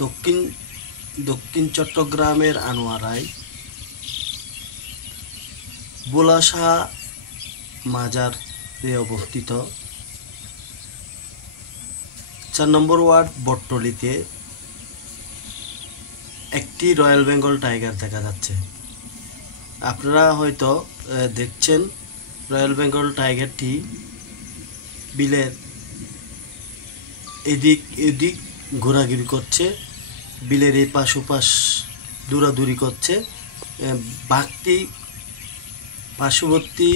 দক্ষিণ দক্ষিণ চট্টগ্রামের আনোয়ারায় বুলাশাহ মাজারে অবস্থিত ৪ নম্বর ওয়ার্ড বটতলীতে একটি রয়্যাল বেঙ্গল টাইগার দেখা যাচ্ছে। আপনারা হয়তো দেখছেন রয়্যাল বেঙ্গল টাইগারটি বিলের এদিক এদিক ঘোরাঘুরি করছে, বিলের এই পাশ ওপাশ দৌড়াদৌড়ি করছে। বাঘটি পার্শ্ববর্তী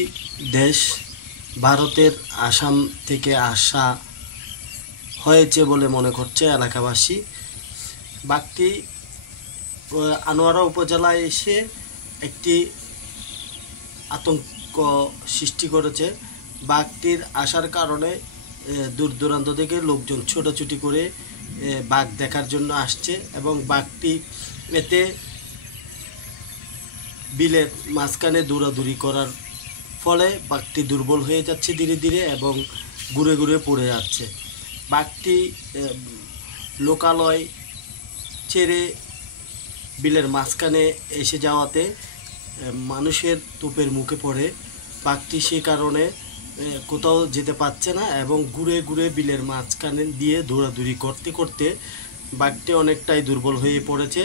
দেশ ভারতের আসাম থেকে আসা হয়েছে বলে মনে করছে এলাকাবাসী। বাঘটি আনোয়ারা উপজেলায় এসে একটি আতঙ্ক সৃষ্টি করেছে। বাঘটির আসার কারণে দূর দূরান্ত থেকে লোকজন ছোটাছুটি করে বাঘ দেখার জন্য আসছে এবং বাঘটি এতে বিলের মাঝখানে দৌড়াদৌড়ি করার ফলে বাঘটি দুর্বল হয়ে যাচ্ছে ধীরে ধীরে এবং ঘুরে ঘুরে পড়ে যাচ্ছে। বাঘটি লোকালয় ছেড়ে বিলের মাঝখানে এসে যাওয়াতে মানুষের তোপের মুখে পড়ে বাঘটি সে কারণে কোথাও যেতে পারছে না এবং ঘুরে ঘুরে বিলের মাঝখানে দিয়ে দৌড়াদৌড়ি করতে করতে বাঘটি অনেকটাই দুর্বল হয়ে পড়েছে।